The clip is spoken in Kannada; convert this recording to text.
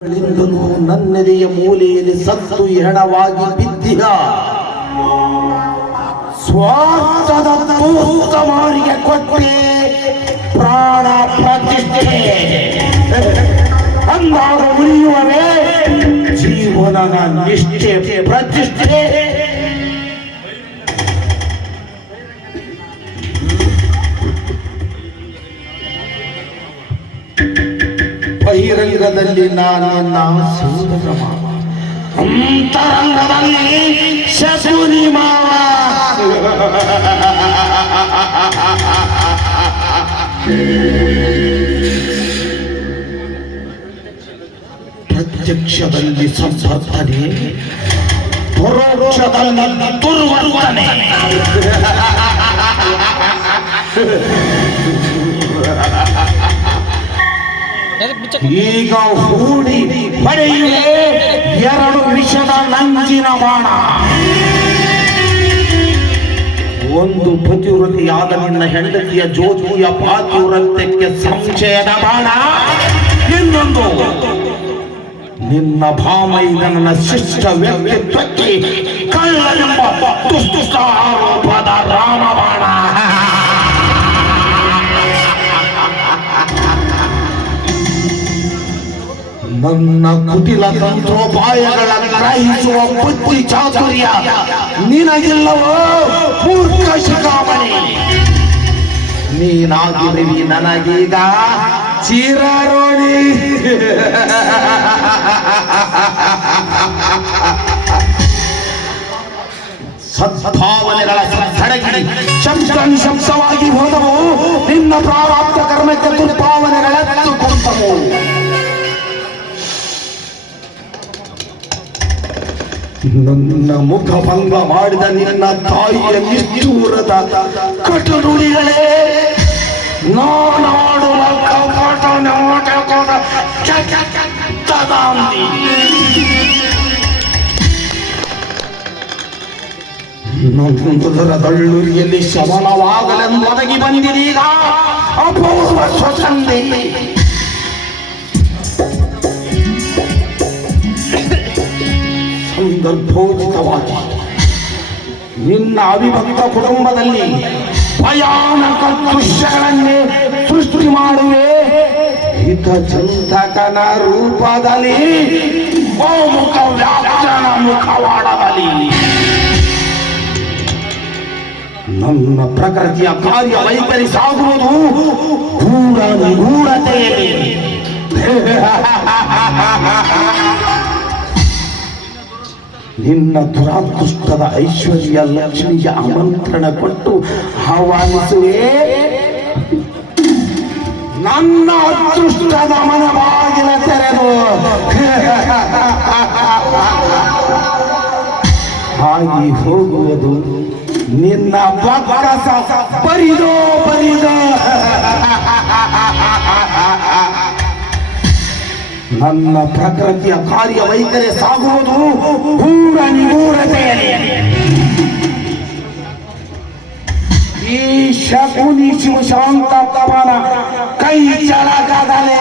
ನನ್ನೆದೆಯ ಮೂಲೆಯಲ್ಲಿ ಸತ್ತು ಹೆಣವಾಗಿ ಬಿದ್ದಿದ ಸ್ವಾರ್ಥದ ತೂಕ ಮಾರಿಗೆ ಕೊಟ್ಟೆ ಪ್ರಾಣ ಪ್ರತಿಷ್ಠೆ ಅಂದಾಗ ಉಳಿಯುವವೇ ಜೀವನದ ನಿಷ್ಠೆ ಪ್ರತಿಷ್ಠೆ. ಬಹಿರಂಗದಲ್ಲಿ ನಾನನ್ನ ಸೋದರ ಮಾವ, ಅಂತರಂಗದಲ್ಲಿ ಶಕುನಿ ಮಾವ. ಪ್ರತ್ಯಕ್ಷದಲ್ಲಿ ಸಂಪರ್ಕನೆ, ಪರೋಕ್ಷದಲ್ಲಿ ದುರ್ವರ್ತನೆ. ಈಗ ಹೂಡಿ ಪಡೆಯುವೆ ಎರಡು ವಿಷದ ನಂಜಿನ ಬಾಣ. ಒಂದು ಪತಿವ್ರತಿಯಾದ ನಿನ್ನ ಹೆಂಡತಿಯ ಜ್ಯೋತಿಯ ಪಾತಿವ್ರತ್ಯಕ್ಕೆ ಸಂಶಯದ ಬಾಣ, ಇನ್ನೊಂದು ನಿನ್ನ ಭಾಮೈದನ ಶಿಷ್ಟ ವ್ಯಕ್ತಿತ್ವಕ್ಕೆ ಕಳ್ಳನೆಂಬ ದುಷ್ಟಾರೋಪದ ರಾಮಬಾಣ. ನನ್ನ ಕುಟಿಲ ತಂತ್ರೋಪಾಯಗಳ ಗ್ರಹಿಸುವ ಬುದ್ಧಿ ಚಾತುರ್ಯ ನಿನಗಿಲ್ಲವೋ ಮೂರ್ಖ ಶಿಖಾಮಣಿ. ನೀನಾಗಿರುವಿ ನನಗೀಗ ಚಿರಾರೋಣಿ. ಸದ್ಭಾವನೆಗಳ ಸಡಗಿ ಶಬ್ದವಾಗಿ ಹೋದವು, ನಿನ್ನ ಪ್ರಾರಬ್ಧ ಕರ್ಮಕ್ಕೆ ದುರ್ಭಾವನೆಗಳೆತ್ತು ಕೊಂದವು. ನನ್ನ ಮುಖಭಂಗ ಮಾಡಿದ ನಿನ್ನ ತಾಯಿಯ ನಿಷ್ಠೂರದ ಕಟು ನುಡಿಗಳೇ ನಾನಾಡುವ ಕಪಟ ನಾಟಕದ ಚಟದಾಂತಿ. ನಂದರ ದಳ್ಳುರಿಯಲ್ಲಿ ಶಮನವಾಗಲೆಂದು ಒದಗಿ ಬಂದಿದೀಗ ಅಪೂರ್ವ ಸ್ವಸಂಧಿ. ಸಂದರ್ಭೋಚಿತವಾಗಿ ನಿನ್ನ ಅವಿಭಕ್ತ ಕುಟುಂಬದಲ್ಲಿ ಭಯಾನಕ ದೃಶ್ಯಗಳನ್ನೇ ಸೃಷ್ಟಿ ಮಾಡುವೆ. ಹಿತಚಿಂತಕನ ರೂಪದಲ್ಲಿ, ಗೋಮುಖ ವ್ಯಾಖ್ಯಾನ ಮುಖವಾಡದಲ್ಲಿ ನನ್ನ ಪ್ರಕೃತಿಯ ಕಾರ್ಯವೈಖರಿ ಸಾಗುವುದು ಗೂಢ ನಿಗೂಢತೆಯಲ್ಲಿ. ನಿನ್ನ ದುರಾದೃಷ್ಟದ ಐಶ್ವರ್ಯ ಲಕ್ಷ್ಮಿಗೆ ಆಮಂತ್ರಣ ಕೊಟ್ಟು ಆಹ್ವಾನಿಸುವೆ. ನನ್ನ ಅದೃಷ್ಟದ ಮನ ಬಾಗಿಲ ತೆರೆದು ಆಗಿ ಹೋಗುವುದು ನಿನ್ನ ಬಕ್ಕಸ ಬರಿದೋ ಬರಿದೋ. ನನ್ನ ಪ್ರಕೃತಿಯ ಕಾರ್ಯವೈಖರಿ ಸಾಗುವುದು ಗೂಢ ನಿಗೂಢತೆಯಲ್ಲಿ. ಈ ಶಕುನಿ ಶಿವಶಾಂತಪ್ಪನ ಕೈ ಚಳಕದಲೆ